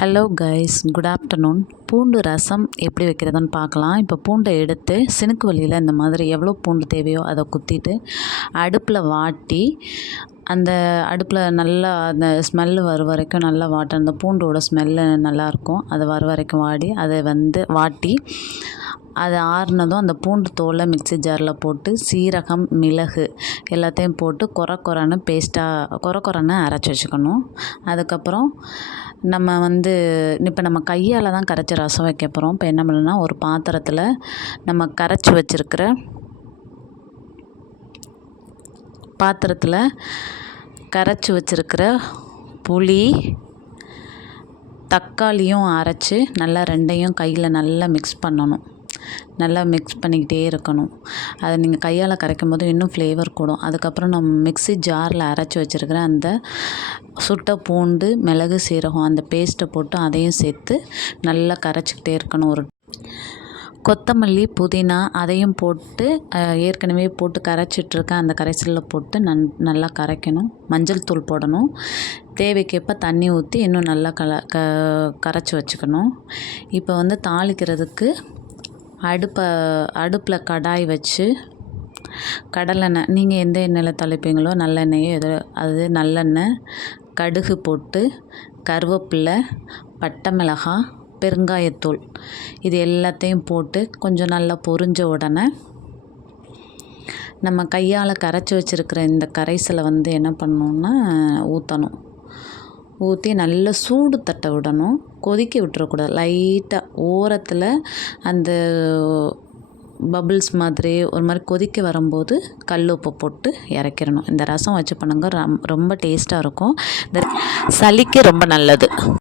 Hello guys, good afternoon. பூண்டு ரசம் எப்படி வைக்கிறதுன்னு பார்க்கலாம். இப்போ பூண்டை எடுத்து சினுக்கு வழியில் இந்த மாதிரி எவ்வளோ பூண்டு தேவையோ அதை குத்திட்டு அடுப்பில் வாட்டி, அந்த அடுப்பில் நல்லா அந்த ஸ்மெல்லு வர வரைக்கும் நல்லா வாட்ட, அந்த பூண்டோட ஸ்மெல்லு நல்லாயிருக்கும். அது வர வரைக்கும் அதை வாட்டி அது ஆறுனதும் அந்த பூண்டு தோலை மிக்ஸி ஜாரில் போட்டு சீரகம், மிளகு எல்லாத்தையும் போட்டு கொரன்னு அரைச்சி வச்சுக்கணும். அதுக்கப்புறம் இப்போ நம்ம கையால் தான் கரைச்சி ரசம் வைக்க போகிறோம். இப்போ என்ன பண்ணணும்னா, ஒரு பாத்திரத்தில் நம்ம கரைச்சி வச்சுருக்கிற புளி, தக்காளியும் அரைச்சி நல்லா ரெண்டையும் கையில் நல்லா மிக்ஸ் பண்ணணும். நல்லா மிக்ஸ் பண்ணிக்கிட்டே இருக்கணும். அதை நீங்கள் கையால் கரைக்கும் போது இன்னும் ஃப்ளேவர் கூடும். அதுக்கப்புறம் நம்ம மிக்ஸி ஜாரில் அரைச்சி வச்சுருக்கிற அந்த சுட்ட பூண்டு, மிளகு, சீரகம் அந்த பேஸ்ட்டை போட்டு அதையும் சேர்த்து நல்லா கரைச்சிக்கிட்டே இருக்கணும். கொத்தமல்லி, புதினா அதையும் போட்டு ஏற்கனவே போட்டு கரைச்சிட்ருக்க அந்த கரைசலில் போட்டு நல்லா கரைக்கணும். மஞ்சள் தூள் போடணும். தேவைக்கேற்ப தண்ணி ஊற்றி இன்னும் நல்லா கரைச்சி வச்சுக்கணும். இப்போ தாளிக்கிறதுக்கு அடுப்பில் கடாய் வச்சு கடலெண்ணெய், நீங்கள் எந்த எண்ணெயில் தாளிப்பீங்களோ நல்லெண்ணெயோ அது நல்லெண்ணெய், கடுகு போட்டு கருவேப்பிலை, பட்டை மிளகாய், பெருங்காயத்தூள் இது எல்லாத்தையும் போட்டு கொஞ்சம் நல்லா பொரிஞ்ச உடனே நம்ம கையால் கரைச்சி வச்சுருக்கிற இந்த கரைசலை என்ன பண்ணணுன்னா ஊற்றணும். ஊற்றி நல்லா சூடு தட்ட விடணும். கொதிக்க விட்டுறக்கூடாது. லைட்டாக ஓரத்தில் அந்த பபிள்ஸ் மாதிரி ஒரு மாதிரி கொதிக்க வரும்போது கல் உப்பு போட்டு இறக்கிடணும். இந்த ரசம் வச்சு பண்ணுங்க, ரொம்ப டேஸ்ட்டாக இருக்கும். இந்த சளிக்கு ரொம்ப நல்லது.